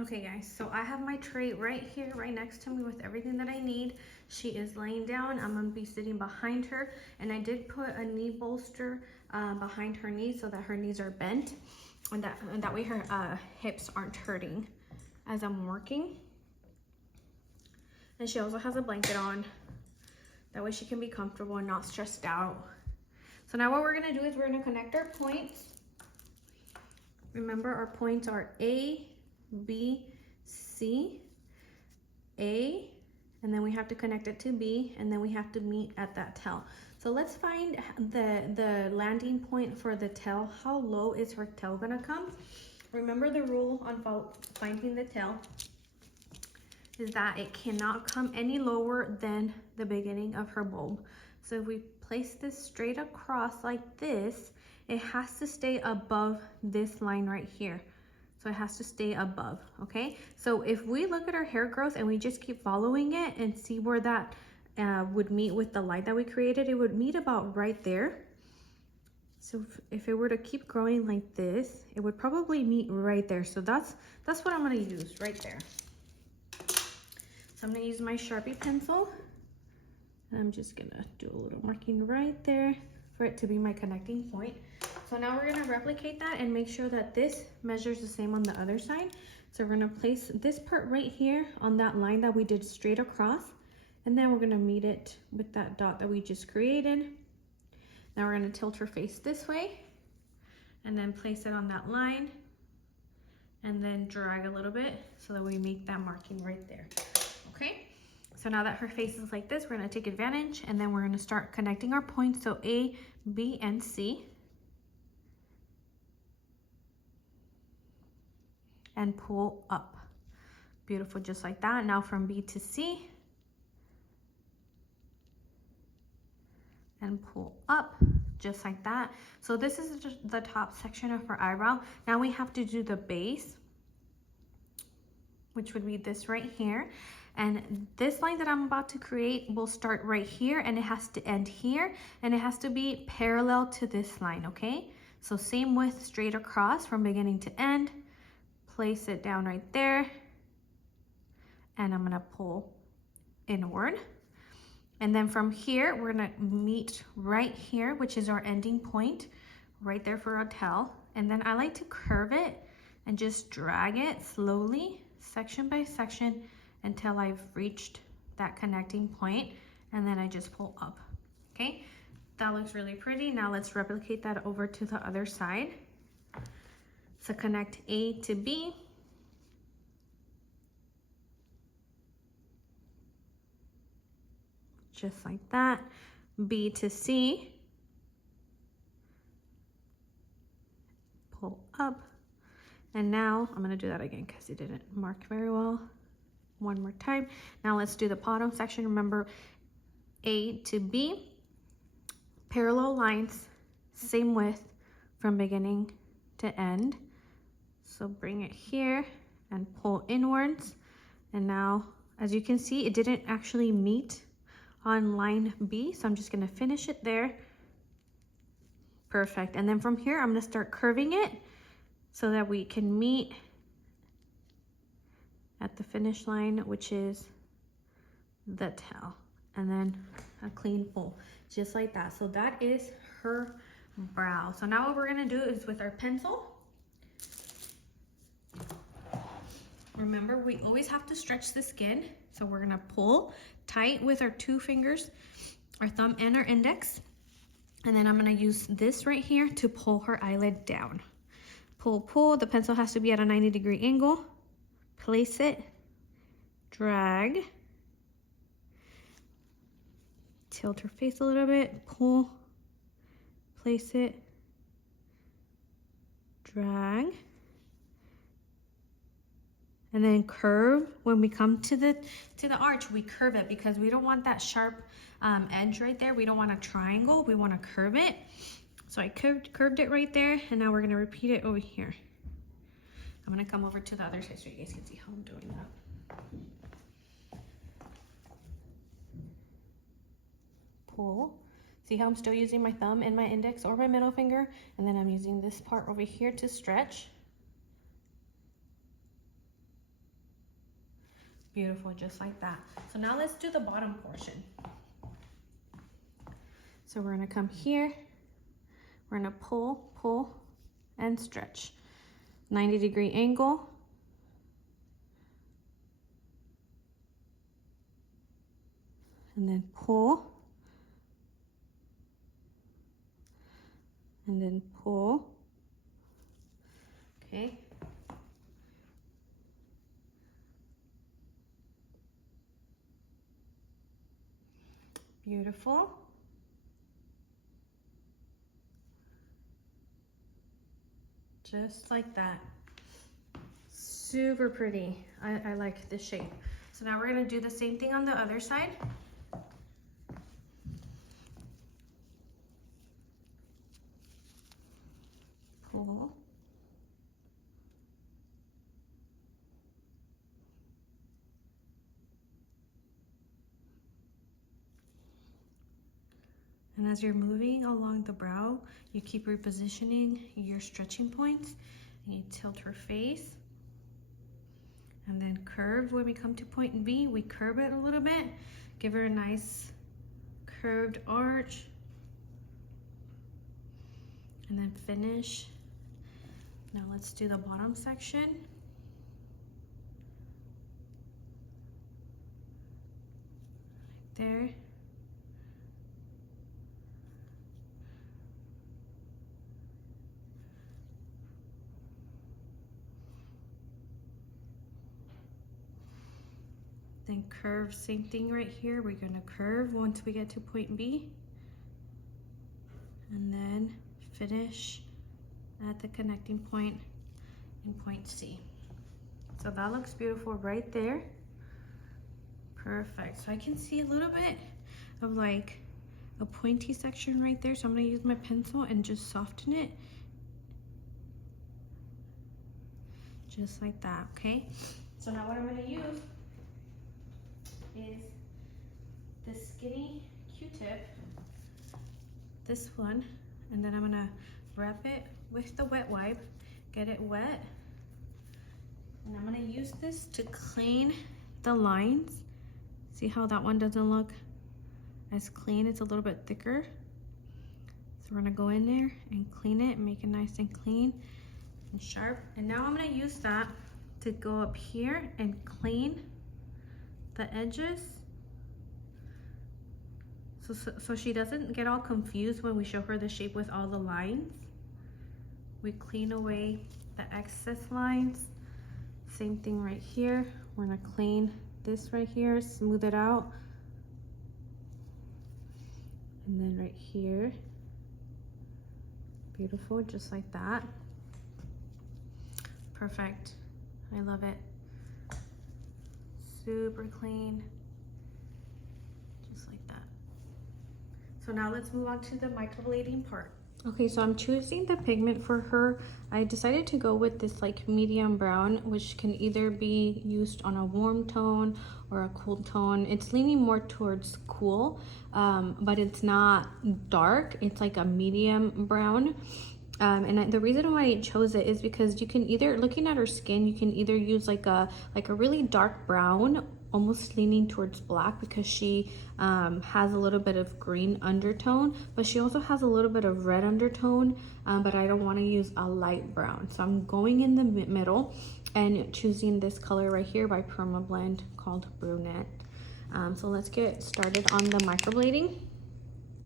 Okay guys, so I have my tray right here, right next to me with everything that I need. She is laying down. I'm gonna be sitting behind her, and I did put a knee bolster behind her knees so that her knees are bent, and that way her hips aren't hurting as I'm working. And she also has a blanket on. That way she can be comfortable and not stressed out. So now what we're gonna do is we're gonna connect our points. Remember, our points are A, B, C, A, and then we have to connect it to B, and then we have to meet at that tail. So let's find the landing point for the tail. How low is her tail gonna come? Remember the rule on finding the tail is that it cannot come any lower than the beginning of her bulb. So if we place this straight across like this, it has to stay above this line right here. So it has to stay above, okay? So if we look at our hair growth and we just keep following it and see where that would meet with the line that we created, it would meet about right there. So if it were to keep growing like this, it would probably meet right there. So that's what I'm gonna use right there. So I'm gonna use my Sharpie pencil, and I'm just gonna do a little marking right there for it to be my connecting point. So now we're gonna replicate that and make sure that this measures the same on the other side. So we're gonna place this part right here on that line that we did straight across, and then we're gonna meet it with that dot that we just created. Now we're gonna tilt her face this way, and then place it on that line, and then drag a little bit so that we make that marking right there. Okay, so now that her face is like this, we're gonna take advantage, and then we're gonna start connecting our points. So A, B, and C. And pull up. Beautiful, just like that. Now from B to C. And pull up, just like that. So this is just the top section of her eyebrow. Now we have to do the base, which would be this right here. And this line that I'm about to create will start right here, and it has to end here, and it has to be parallel to this line, okay? So same width straight across from beginning to end. Place it down right there, and I'm gonna pull inward. And then from here, we're gonna meet right here, which is our ending point, right there for our tail. And then I like to curve it and just drag it slowly, section by section, until I've reached that connecting point, and then I just pull up, okay? That looks really pretty. Now let's replicate that over to the other side. So connect A to B. Just like that. B to C. Pull up. And now I'm gonna do that again because it didn't mark very well. One more time. Now let's do the bottom section. Remember, A to B. Parallel lines, same width from beginning to end. So bring it here and pull inwards. And now, as you can see, it didn't actually meet on line B, so I'm just gonna finish it there. Perfect. And then from here, I'm gonna start curving it so that we can meet at the finish line, which is the tail. And then a clean pull, just like that. So that is her brow. So now what we're gonna do is with our pencil, remember, we always have to stretch the skin. So we're gonna pull tight with our two fingers, our thumb and our index. And then I'm gonna use this right here to pull her eyelid down. Pull, pull, the pencil has to be at a 90-degree angle. Place it, drag, tilt her face a little bit, pull, place it, drag, and then curve. When we come to the arch, we curve it because we don't want that sharp edge right there. We don't want a triangle, we want to curve it. So I curved it right there, and now we're going to repeat it over here. I'm going to come over to the other side so you guys can see how I'm doing that. Pull. See how I'm still using my thumb and my index or my middle finger, and then I'm using this part over here to stretch. Beautiful, just like that. So now let's do the bottom portion. So we're gonna come here, we're gonna pull, pull, and stretch. 90-degree angle. And then pull. And then pull. Okay. Beautiful. Just like that. Super pretty. I like this shape. So now we're gonna do the same thing on the other side. Pull. And as you're moving along the brow, you keep repositioning your stretching points, and you tilt her face. And then curve. When we come to point B, we curve it a little bit, give her a nice curved arch, and then finish. Now let's do the bottom section. Right there. Then curve, same thing right here. We're gonna curve once we get to point B. And then finish at the connecting point in point C. So that looks beautiful right there. Perfect. So I can see a little bit of like a pointy section right there. So I'm gonna use my pencil and just soften it. Just like that, okay? So now what I'm gonna use is this skinny Q-tip, this one, and then I'm gonna wrap it with the wet wipe, get it wet, and I'm gonna use this to clean the lines. See how that one doesn't look as clean, it's a little bit thicker. So we're gonna go in there and clean it, make it nice and clean and sharp. And now I'm gonna use that to go up here and clean the edges, so she doesn't get all confused when we show her the shape with all the lines. We clean away the excess lines. Same thing right here. We're gonna clean this right here, smooth it out. And then right here, beautiful, just like that. Perfect, I love it. Super clean, just like that. So now let's move on to the microblading part. Okay, so I'm choosing the pigment for her. I decided to go with this like medium brown, which can either be used on a warm tone or a cool tone. It's leaning more towards cool, but it's not dark. It's like a medium brown. And the reason why I chose it is because you can either, looking at her skin, you can either use like a really dark brown, almost leaning towards black, because she has a little bit of green undertone, but she also has a little bit of red undertone, but I don't want to use a light brown. So I'm going in the middle and choosing this color right here by Microbladding called Brunette. So let's get started on the microblading.